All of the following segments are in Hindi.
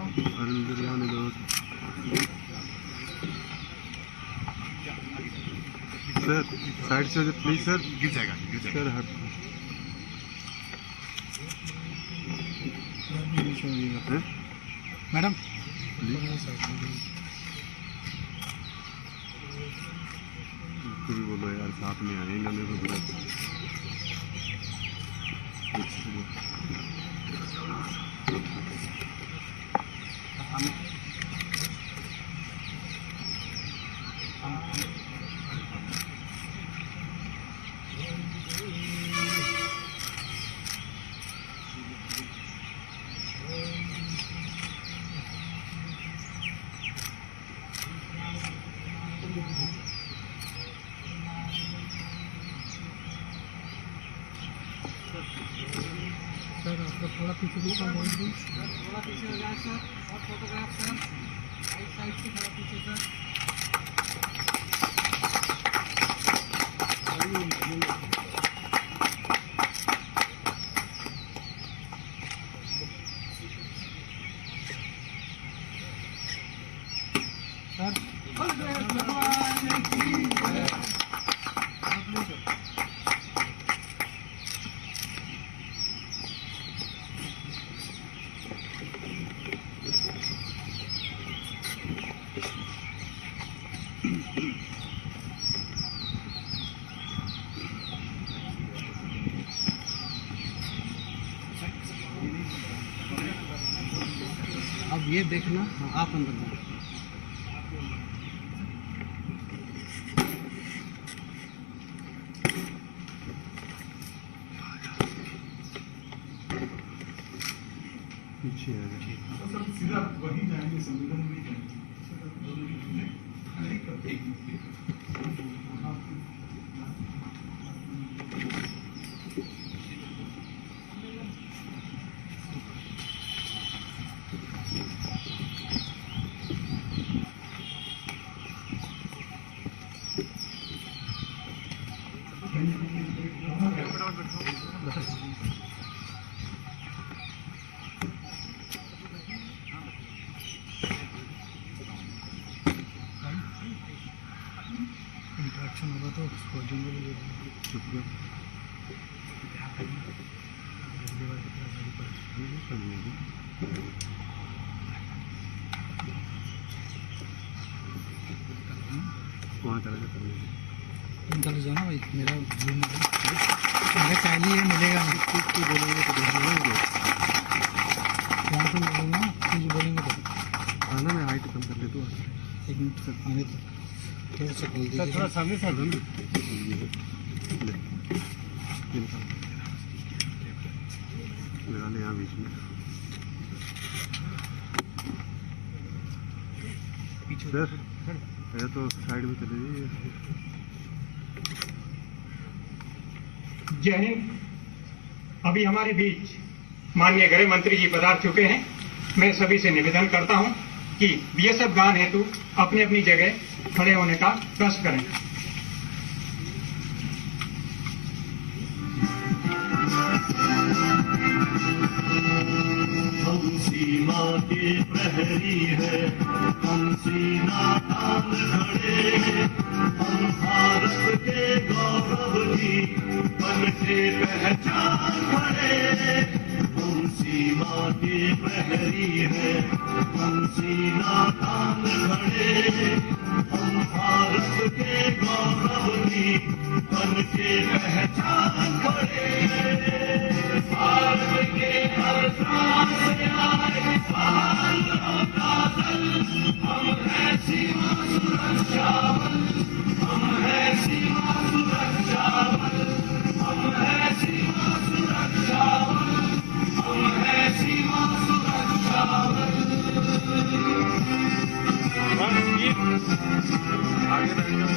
अंदर आने दो सर, साइड से प्लीज सर, गिर जाएगा सर हट मैडम कुछ भी बोलो यार, साथ में आने गाने तो बुरा सर आपका थोड़ा पीछे भी थोड़ा पीछे हो जाए सर, और फोटोग्राफ सर, साइड से थोड़ा पीछे सर। अब ये देखना, आप अंदर जाओ। पीछे आ सर सीधा वहीं जाएंगे, संविधान में जाएंगे। इंटरेक्शन होगा तो खोजेंगे भी वहाँ चला जाता है। अंदर जाना भाई, मेरा मेरा चाहिए मिलेगा नहीं। कुछ बोलेंगे तो देखना होगा। यहाँ से मिलेगा, कुछ बोलेंगे तो आना, मैं हाइट कम कर ले तो एक मिनट सर आने तो थोड़ा सा खोल दीजिए। थोड़ा सामने से ले लगा ले यहाँ बीच में। सर ये तो साइड में चले जाइए। जय हिंद। अभी हमारे बीच माननीय गृह मंत्री जी पधार चुके हैं। मैं सभी से निवेदन करता हूं कि बीएसएफ गान हेतु अपनी अपनी जगह खड़े होने का कष्ट करें। हम सीमा के प्रहरी है, हम सीना तान खड़े, हम भारत के गौरव की बन के पहचान खड़े। हम सीमा के प्रहरी है, हम सीना तान खड़े, हम भारत के गौरव की बन के पहचान खड़े। भारत के हर प्रांत से आए बहादुरों का दल, हम हैं सीमा सुरक्षा बल, हम हैं सीमा सुरक्षा बल, हम हैं सीमा सुरक्षा बल, हम हैं सीमा सुरक्षा बल। आगे बैठ जाओ।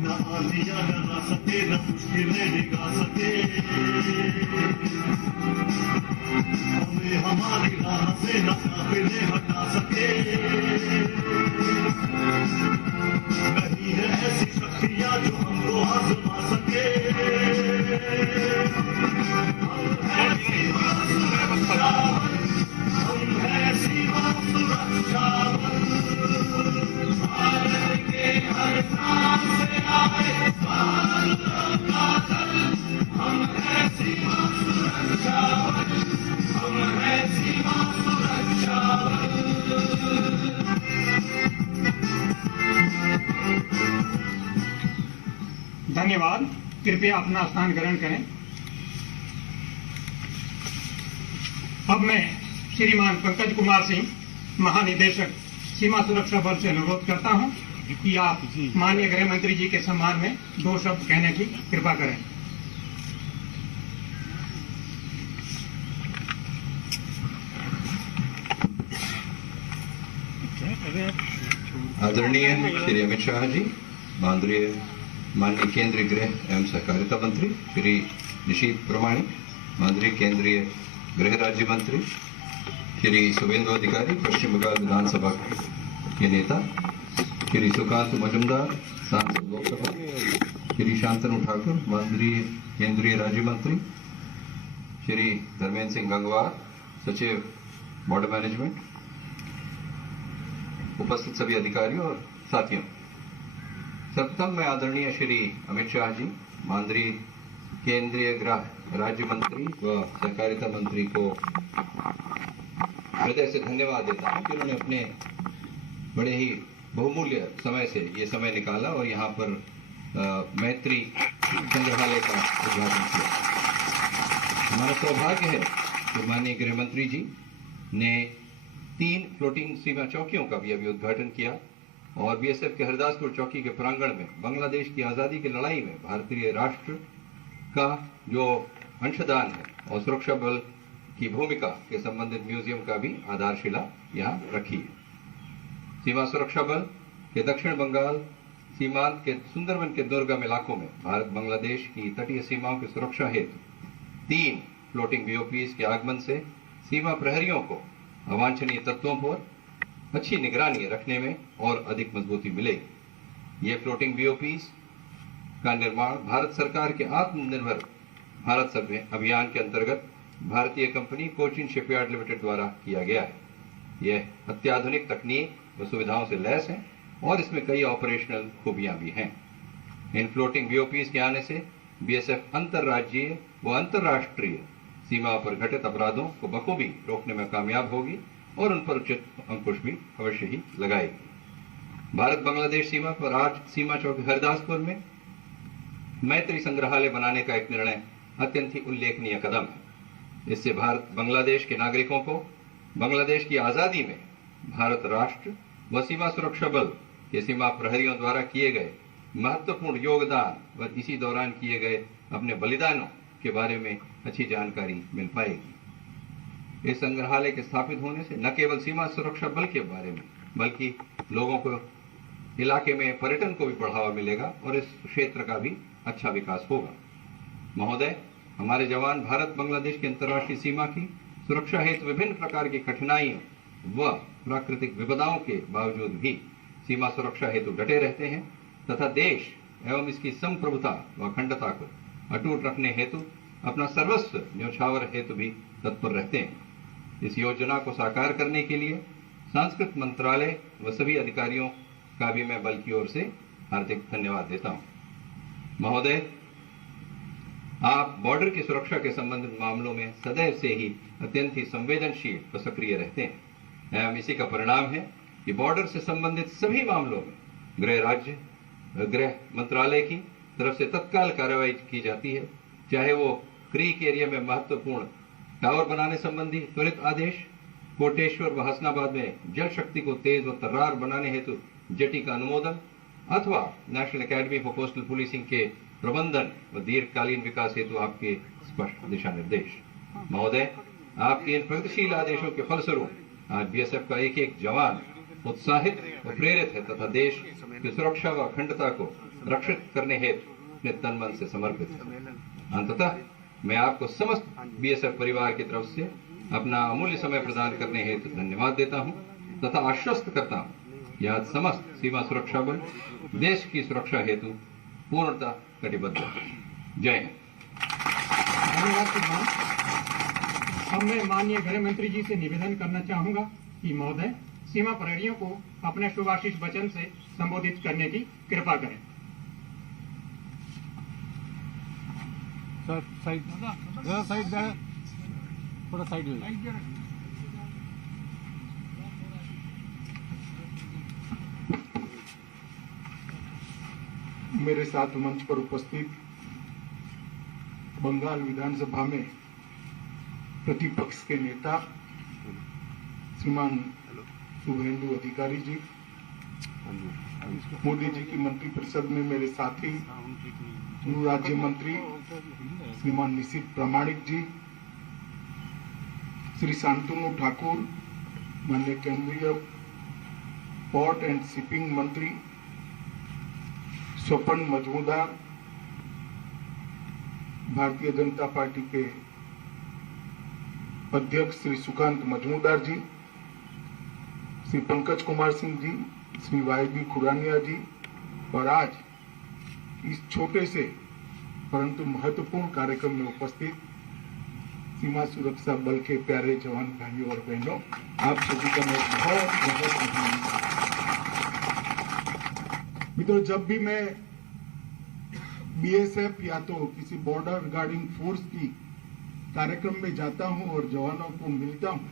न आंधियां डरा सके, न मुश्किलें डिगा सके, हमें हमारी राह से न काबिले हटा सके। नहीं है ऐसी शक्तियां जो हम पा सके। हम हैं सीमा सुरक्षा बल, हम हैं सीमा सुरक्षा बल। भारत के हर प्रांत से आए बहादुरों का दल। हम हैं सीमा सुरक्षा बल, हम हैं सीमा सुरक्षा बल। धन्यवाद। कृपया अपना स्थान ग्रहण करें। अब मैं श्रीमान पंकज कुमार सिंह, महानिदेशक सीमा सुरक्षा बल से अनुरोध करता हूं कि आप माननीय गृह मंत्री जी के सम्मान में 2 शब्द कहने की कृपा करें। आदरणीय श्री अमित शाह जी, माननीय केंद्रीय गृह एवं सहकारिता मंत्री श्री निशीथ प्रमाणिक, माननीय केंद्रीय गृह राज्य मंत्री श्री शुभेंदु अधिकारी, पश्चिम बंगाल विधानसभा के नेता श्री सुकांत मजुमदार, सांसद लोकसभा श्री शांतनु ठाकुर, माननीय केंद्रीय राज्य मंत्री श्री धर्मेंद्र सिंह गंगवार, सचिव बॉर्डर मैनेजमेंट, उपस्थित सभी अधिकारियों और साथियों, सर्वप्रथम मैं आदरणीय श्री अमित शाह जी, माननीय केंद्रीय गृह राज्य मंत्री व सहकारिता मंत्री को हृदय से धन्यवाद देता हूं कि उन्होंने अपने बड़े ही बहुमूल्य समय से ये समय निकाला और यहाँ पर मैत्री संग्रहालय का उद्घाटन किया। हमारा सौभाग्य है कि माननीय गृह मंत्री जी ने 3 फ्लोटिंग सीमा चौकियों का भी अभी उद्घाटन किया और बीएसएफ के हरदासपुर चौकी के प्रांगण में बांग्लादेश की आजादी की लड़ाई में भारतीय राष्ट्र का जो अंशदान है और सुरक्षा बल की भूमिका के संबंधित म्यूजियम का भी आधारशिला यहाँ रखी है। सीमा सुरक्षा बल के दक्षिण बंगाल सीमांत के सुंदरबन के दुर्गम इलाकों में भारत बांग्लादेश की तटीय सीमाओं की सुरक्षा हेतु 3 फ्लोटिंग बीओपीज के आगमन से सीमा प्रहरियों को अवांछनीय तत्वों पर अच्छी निगरानी रखने में और अधिक मजबूती मिलेगी। ये फ्लोटिंग बीओपीज का निर्माण भारत सरकार के आत्मनिर्भर भारत अभियान के अंतर्गत भारतीय कंपनी कोचिन शिपयार्ड लिमिटेड द्वारा किया गया है। यह अत्याधुनिक तकनीक व सुविधाओं से लैस है और इसमें कई ऑपरेशनल खूबियां भी हैं। इन फ्लोटिंग बीओपीज के आने से बीएसएफ अंतर्राज्यीय व अंतर्राष्ट्रीय सीमा पर घटित अपराधों को बखूबी रोकने में कामयाब होगी और उन पर उचित अंकुश भी अवश्य ही लगाएगी। भारत बांग्लादेश सीमा पर आज सीमा चौकी हरदासपुर में मैत्री संग्रहालय बनाने का एक निर्णय अत्यंत ही उल्लेखनीय कदम है। इससे भारत बांग्लादेश के नागरिकों को बांग्लादेश की आजादी में भारत राष्ट्र व सीमा सुरक्षा बल के सीमा प्रहरियों द्वारा किए गए महत्वपूर्ण योगदान व इसी दौरान किए गए अपने बलिदानों के बारे में अच्छी जानकारी मिल पाएगी। इस संग्रहालय के स्थापित होने से न केवल सीमा सुरक्षा बल के बारे में बल्कि लोगों को इलाके में पर्यटन को भी बढ़ावा मिलेगा और इस क्षेत्र का भी अच्छा विकास होगा। महोदय, हमारे जवान भारत बांग्लादेश की अंतर्राष्ट्रीय सीमा की सुरक्षा हेतु विभिन्न प्रकार की कठिनाइयों व प्राकृतिक विपदाओं के बावजूद भी सीमा सुरक्षा हेतु डटे रहते हैं तथा देश एवं इसकी संप्रभुता व अखंडता को अटूट रखने हेतु अपना सर्वस्व न्यौछावर हेतु भी तत्पर रहते हैं। इस योजना को साकार करने के लिए सांस्कृतिक मंत्रालय व सभी अधिकारियों का भी मैं बल की ओर से हार्दिक धन्यवाद देता हूं। महोदय, आप बॉर्डर की सुरक्षा के संबंधित मामलों में सदैव से ही अत्यंत ही संवेदनशील व सक्रिय रहते हैं एवं इसी का परिणाम है कि बॉर्डर से संबंधित सभी मामलों में गृह मंत्रालय की तरफ से तत्काल कार्रवाई की जाती है, चाहे वो क्रीक एरिया में महत्वपूर्ण टावर बनाने संबंधी त्वरित आदेश, कोटेश्वर व हसनाबाद में जल शक्ति को तेज व तर्रार बनाने हेतु जेटी का अनुमोदन अथवा national academy for coastal policing के प्रबंधन व दीर्घकालीन विकास हेतु आपके स्पष्ट दिशा निर्देश। महोदय, आपके इन प्रगतिशील आदेशों के फलस्वरूप आज बीएसएफ का एक एक जवान उत्साहित व प्रेरित है तथा देश की सुरक्षा व अखंडता को रक्षित करने हेतु अपने तन मन से समर्पित है। अंततः मैं आपको समस्त बीएसएफ परिवार की तरफ से अपना अमूल्य समय प्रदान करने हेतु धन्यवाद देता हूं तथा आश्वस्त करता हूं कि आज समस्त सीमा सुरक्षा बल देश की सुरक्षा हेतु पूर्णतः कटिबद्ध है। जय हिंद। धन्यवाद श्रीमान। अब मैं माननीय गृह मंत्री जी से निवेदन करना चाहूंगा कि महोदय सीमा प्रहरियों को अपने शुभाशीष वचन से संबोधित करने की कृपा करें। सर साइड जरा साइड जरा थोड़ा साइड हो जाए। मेरे साथ मंच पर उपस्थित बंगाल विधानसभा में प्रतिपक्ष के नेता श्रीमान शुभेंदु अधिकारी जी, मोदी जी की मंत्रिपरिषद में मेरे साथी गृह राज्य मंत्री श्रीमान निशित प्रामाणिक जी, श्री शांतनु ठाकुर, माननीय केंद्रीय पोर्ट एंड शिपिंग मंत्री स्वपन मजमूदार, भारतीय जनता पार्टी के अध्यक्ष श्री सुकांत मजमूदार जी, श्री पंकज कुमार सिंह जी, श्री वाईबी खुरानिया जी, और आज इस छोटे से परंतु महत्वपूर्ण कार्यक्रम में उपस्थित सीमा सुरक्षा बल के प्यारे जवान भाइयों और बहनों, आप सभी का मैं बहुत बहुत अभिनंदन। मित्रों, जब भी मैं बीएसएफ या तो किसी बॉर्डर गार्डिंग फोर्स की कार्यक्रम में जाता हूं और जवानों को मिलता हूं,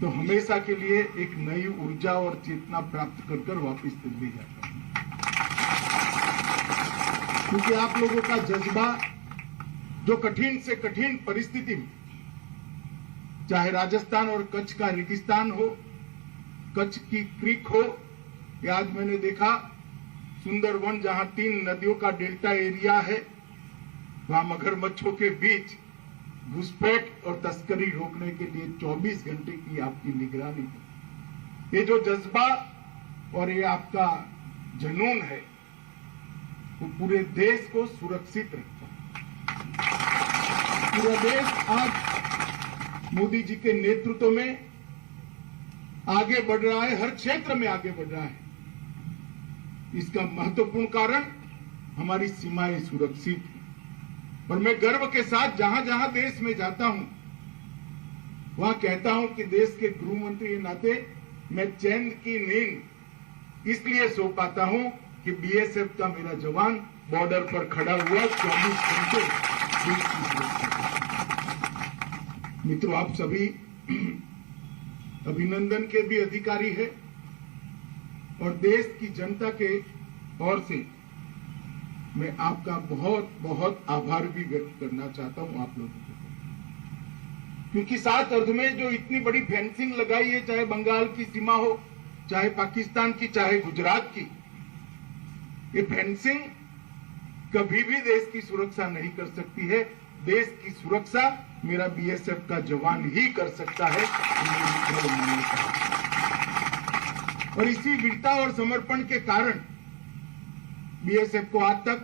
तो हमेशा के लिए एक नई ऊर्जा और चेतना प्राप्त कर कर वापिस दिल्ली जाता हूं, क्योंकि आप लोगों का जज्बा जो कठिन से कठिन परिस्थिति में, चाहे राजस्थान और कच्छ का रेगिस्तान हो, कच्छ की क्रीक हो, या आज मैंने देखा सुंदरवन जहां 3 नदियों का डेल्टा एरिया है, वहां मगरमच्छों के बीच घुसपैठ और तस्करी रोकने के लिए 24 घंटे की आपकी निगरानी है। ये जो जज्बा और ये आपका जुनून है, वो पूरे देश को सुरक्षित रखता है। पूरा देश आज मोदी जी के नेतृत्व में आगे बढ़ रहा है, हर क्षेत्र में आगे बढ़ रहा है। इसका महत्वपूर्ण कारण हमारी सीमाएं सुरक्षित हैं। और मैं गर्व के साथ जहां जहां देश में जाता हूं, वहां कहता हूं कि देश के गृह मंत्री के नाते मैं चैन की नींद इसलिए सो पाता हूं कि बीएसएफ का मेरा जवान बॉर्डर पर खड़ा हुआ 24 घंटे देश की सुरक्षा। मित्रों, आप सभी अभिनंदन के भी अधिकारी है और देश की जनता के ओर से मैं आपका बहुत बहुत आभार भी व्यक्त करना चाहता हूं आप लोगों को, क्योंकि 7 अर्ध में जो इतनी बड़ी फेंसिंग लगाई है, चाहे बंगाल की सीमा हो, चाहे पाकिस्तान की, चाहे गुजरात की, ये फेंसिंग कभी भी देश की सुरक्षा नहीं कर सकती है। देश की सुरक्षा मेरा बीएसएफ का जवान ही कर सकता है। और इसी वीरता और समर्पण के कारण बीएसएफ को आज तक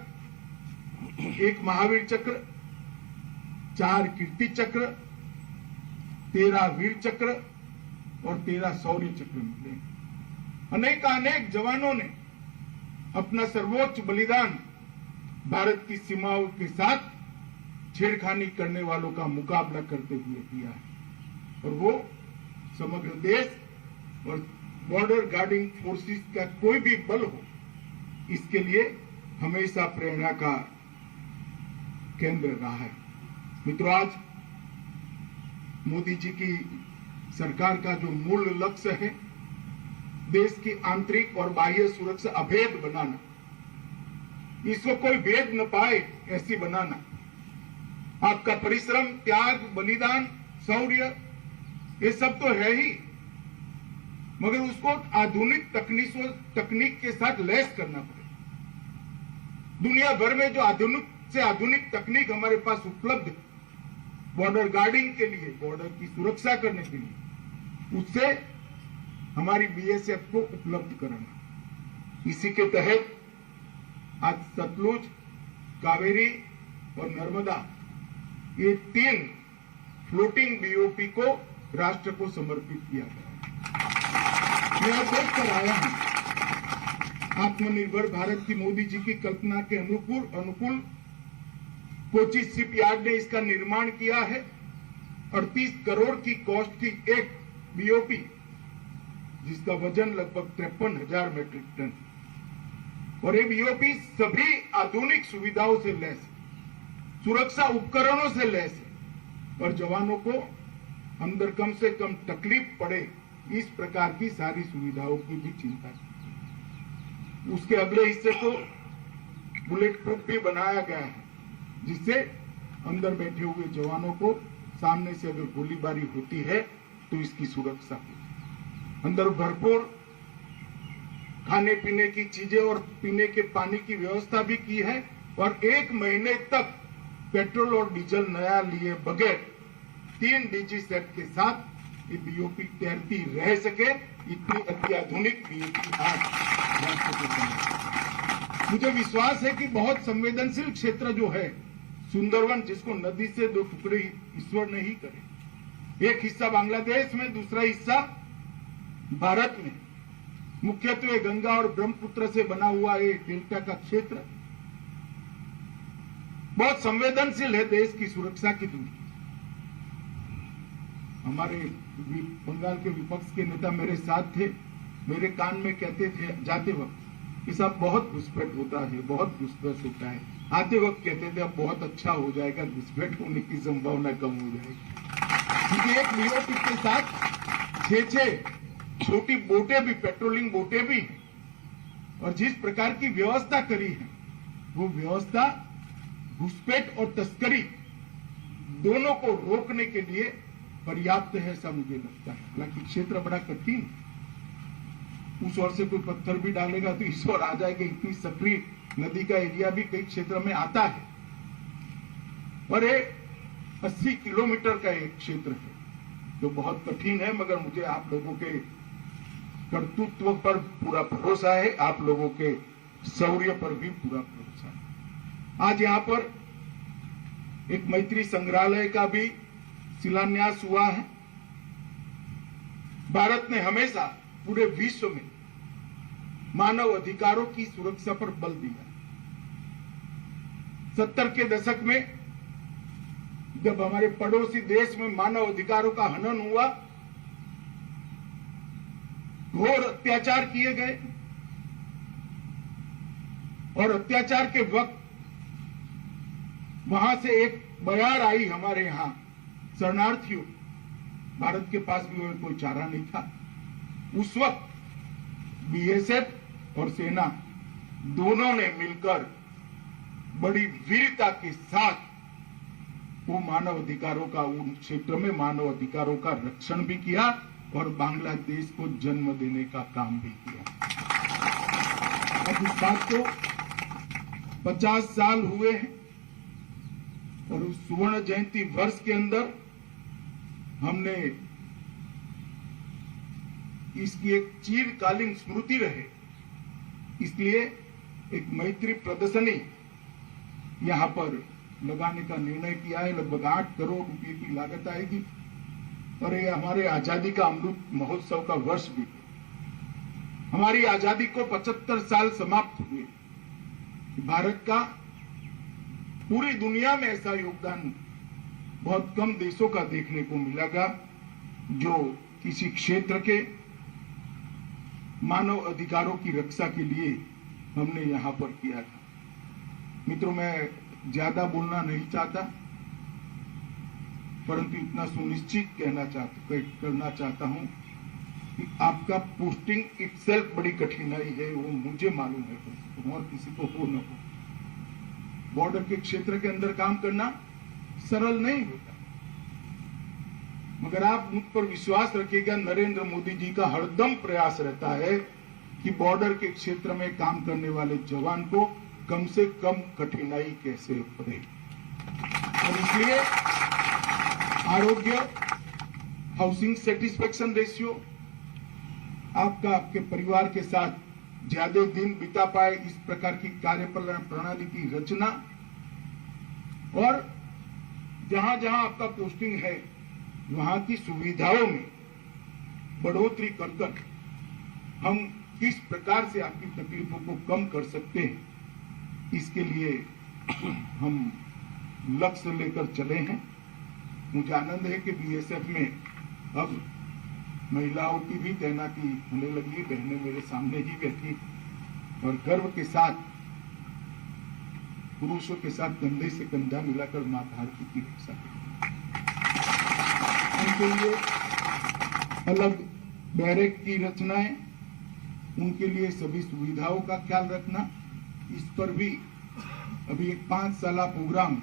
1 महावीर चक्र, 4 कीर्ति चक्र, 13 वीर चक्र और 13 शौर्य चक्र मिले। अनेक जवानों ने अपना सर्वोच्च बलिदान भारत की सीमाओं के साथ छेड़खानी करने वालों का मुकाबला करते हुए किया है। और वो समग्र देश और बॉर्डर गार्डिंग फोर्सेस का कोई भी बल हो, इसके लिए हमेशा प्रेरणा का केंद्र रहा है। मित्रों, आज मोदी जी की सरकार का जो मूल लक्ष्य है, देश की आंतरिक और बाह्य सुरक्षा अभेद बनाना, इसको कोई भेद न पाए ऐसी बनाना। आपका परिश्रम, त्याग, बलिदान, शौर्य, ये सब तो है ही, मगर उसको आधुनिक तकनीक के साथ लैस करना पड़ेगा। दुनिया भर में जो आधुनिक से आधुनिक तकनीक हमारे पास उपलब्ध है बॉर्डर गार्डिंग के लिए, बॉर्डर की सुरक्षा करने के लिए, उससे हमारी बीएसएफ को उपलब्ध कराना। इसी के तहत आज सतलुज, कावेरी और नर्मदा, ये 3 फ्लोटिंग बीओपी को राष्ट्र को समर्पित किया गया। मैं आज देख कर आया हूं आत्मनिर्भर भारत की मोदी जी की कल्पना के अनुकूल कोची शिपयार्ड ने इसका निर्माण किया है। 38 करोड़ की कॉस्ट की एक बीओपी, जिसका वजन लगभग 53,000 मीट्रिक टन, और ये बीओपी सभी आधुनिक सुविधाओं से लैस है, सुरक्षा उपकरणों से लैस है, और जवानों को अंदर कम से कम तकलीफ पड़े इस प्रकार की सारी सुविधाओं की भी चिंता है। उसके अगले हिस्से को बुलेट प्रूफ भी बनाया गया है, जिससे अंदर बैठे हुए जवानों को सामने से अगर गोलीबारी होती है तो इसकी सुरक्षा हो। अंदर भरपूर खाने पीने की चीजें और पीने के पानी की व्यवस्था भी की है, और 1 महीने तक पेट्रोल और डीजल नया लिए बगैर 3 डीजी सेट के साथ ये बीओपी तैरती रह सके, इतनी अत्याधुनिक बीओपी आज राष्ट्र के सामने। मुझे विश्वास है कि बहुत संवेदनशील क्षेत्र जो है सुंदरवन, जिसको नदी से 2 टुकड़े ईश्वर ने ही करे, एक हिस्सा बांग्लादेश में, दूसरा हिस्सा भारत में, मुख्यत्वे गंगा और ब्रह्मपुत्र से बना हुआ ये डेल्टा का क्षेत्र बहुत संवेदनशील है देश की सुरक्षा की दृष्टि। हमारे बंगाल के विपक्ष के नेता मेरे साथ थे, मेरे कान में कहते थे जाते वक्त कि साहब बहुत घुसपैठ होता है, बहुत घुसपैठ होता है। आते वक्त कहते थे अब बहुत अच्छा हो जाएगा, घुसपैठ होने की संभावना कम हो जाएगी। क्योंकि एक बीओपी के साथ 6 छोटी बोटें भी, पेट्रोलिंग बोटें भी हैं, और जिस प्रकार की व्यवस्था करी है वो व्यवस्था घुसपैठ और तस्करी दोनों को रोकने के लिए पर्याप्त है, ऐसा मुझे लगता है। हालांकि क्षेत्र बड़ा कठिन, उस ओर से कोई पत्थर भी डालेगा तो इस ओर आ जाएगा, इतनी सक्रिय नदी का एरिया भी कई क्षेत्र में आता है, और ये 80 किलोमीटर का एक क्षेत्र है जो बहुत कठिन है, मगर मुझे आप लोगों के कर्तृत्व पर पूरा भरोसा है, आप लोगों के शौर्य पर भी पूरा भरोसा है। आज यहाँ पर एक मैत्री संग्रहालय का भी शिलान्यास हुआ है। भारत ने हमेशा पूरे विश्व में मानव अधिकारों की सुरक्षा पर बल दिया। 70 के दशक में जब हमारे पड़ोसी देश में मानव अधिकारों का हनन हुआ, घोर अत्याचार किए गए, और अत्याचार के वक्त वहां से एक बयार आई हमारे यहां शरणार्थियों, भारत के पास भी कोई चारा नहीं था। उस वक्त बीएसएफ और सेना दोनों ने मिलकर बड़ी वीरता के साथ वो मानव अधिकारों का, उन क्षेत्र में मानव अधिकारों का रक्षण भी किया और बांग्लादेश को जन्म देने का काम भी किया। अब इस बात को 50 साल हुए हैं, और उस सुवर्ण जयंती वर्ष के अंदर हमने इसकी एक चिरकालीन स्मृति रहे, इसलिए एक मैत्री प्रदर्शनी यहां पर लगाने का निर्णय किया है। लगभग 8 करोड़ रुपए की लागत आएगी, और ये हमारे आजादी का अमृत महोत्सव का वर्ष भी। हमारी आजादी को 75 साल समाप्त हुए। भारत का पूरी दुनिया में ऐसा योगदान बहुत कम देशों का देखने को मिलेगा जो किसी क्षेत्र के मानव अधिकारों की रक्षा के लिए हमने यहां पर किया था। मित्रों, मैं ज्यादा बोलना नहीं चाहता, परंतु इतना सुनिश्चित करना चाहता हूं कि आपका पोस्टिंग इटसेल्फ बड़ी कठिनाई है, वो मुझे मालूम है, और किसी को हो न हो। बॉर्डर के क्षेत्र के अंदर काम करना सरल नहीं होता, मगर आप मुझ पर विश्वास रखिएगा, नरेंद्र मोदी जी का हरदम प्रयास रहता है कि बॉर्डर के क्षेत्र में काम करने वाले जवान को कम से कम कठिनाई कैसे पड़े। और इसलिए आरोग्य, हाउसिंग सेटिस्फेक्शन रेशियो, आपका आपके परिवार के साथ ज्यादा दिन बिता पाए इस प्रकार की कार्य प्रणाली की रचना, और जहां जहां आपका पोस्टिंग है वहां की सुविधाओं में बढ़ोतरी कर हम किस प्रकार से आपकी तकलीफों को कम कर सकते हैं, इसके लिए हम लक्ष्य लेकर चले हैं। मुझे आनंद है कि बीएसएफ में अब महिलाओं की भी तैनाती होने लगी। बहनें मेरे सामने ही बैठी और गर्व के साथ पुरुषों के साथ कंधे से कंधा मिलाकर मां भारती की रक्षा की। उनके लिए अलग बैरक की रचनाएं, उनके लिए सभी सुविधाओं का ख्याल रखना, इस पर भी अभी एक 5 साला प्रोग्राम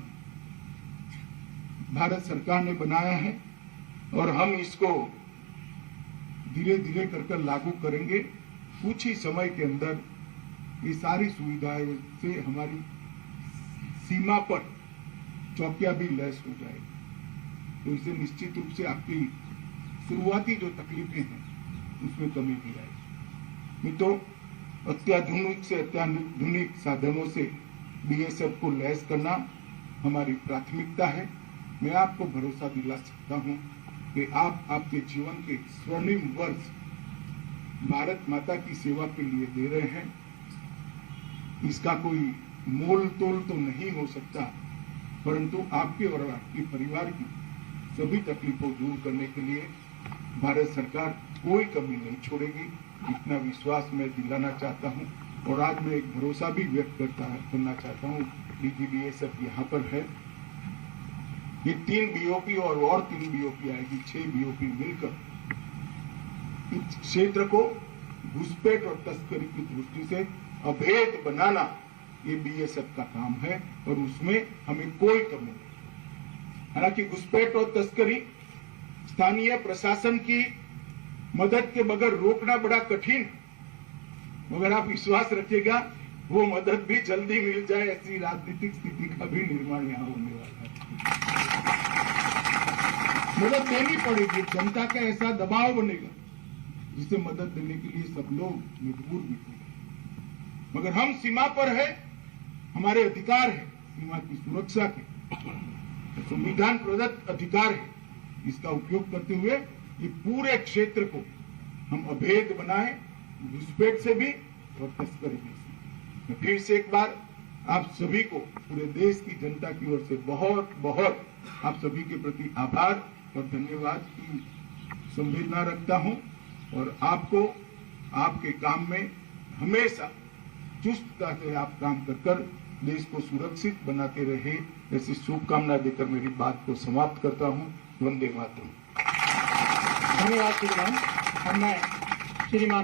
भारत सरकार ने बनाया है और हम इसको धीरे धीरे कर लागू करेंगे। कुछ ही समय के अंदर ये सारी सुविधाएं से हमारी सीमा पर चौकियां भी लैस हो जाएगी, तो इससे निश्चित रूप से आपकी शुरुआती जो तकलीफें हैं उसमें कमी भी आएगी। नहीं तो अत्याधुनिक से अत्याधुनिक साधनों से बीएसएफ को लैस करना हमारी प्राथमिकता है। मैं आपको भरोसा दिला सकता हूं कि आप आपके जीवन के स्वर्णिम वर्ष भारत माता की सेवा के लिए दे रहे हैं। इसका कोई मोल तोल तो नहीं हो सकता, परंतु आपके और आपके परिवार की सभी तकलीफों दूर करने के लिए भारत सरकार कोई कमी नहीं छोड़ेगी, इतना विश्वास मैं दिलाना चाहता हूं। और आज मैं एक भरोसा भी व्यक्त करना चाहता हूं। डीजीबीएसएफ यहाँ पर है, ये 3 बीओपी और 3 बीओपी आएगी, 6 बीओपी मिलकर इस क्षेत्र को घुसपैठ और तस्करी की दृष्टि से अभेद बनाना ये बीएसएफ का काम है और उसमें हमें कोई कमी नहीं। हालांकि घुसपैठ और तस्करी स्थानीय प्रशासन की मदद के बगैर रोकना बड़ा कठिन है, मगर आप विश्वास रखिएगा वो मदद भी जल्दी मिल जाए, ऐसी राजनीतिक स्थिति का भी निर्माण यहाँ होने वाला है। मदद देनी पड़ेगी, जनता का ऐसा दबाव बनेगा जिसे मदद देने के लिए सब लोग मजबूर भी होंगे। मगर हम सीमा पर है, हमारे अधिकार है सीमा की सुरक्षा के, संविधान प्रदत्त अधिकार है, इसका उपयोग करते हुए ये पूरे क्षेत्र को हम अभेद बनाए, घुसपैठ से भी और तस्करी से। मैं फिर से एक बार आप सभी को, पूरे देश की जनता की ओर से बहुत बहुत आप सभी के प्रति आभार और धन्यवाद की संवेदना रखता हूं और आपको आपके काम में हमेशा चुस्तता से आप काम कर देश को सुरक्षित बनाते रहे, ऐसी शुभकामना देकर मेरी बात को समाप्त करता हूं। वंदे मातरम। धन्यवाद श्रीमान। अब मैं श्रीमान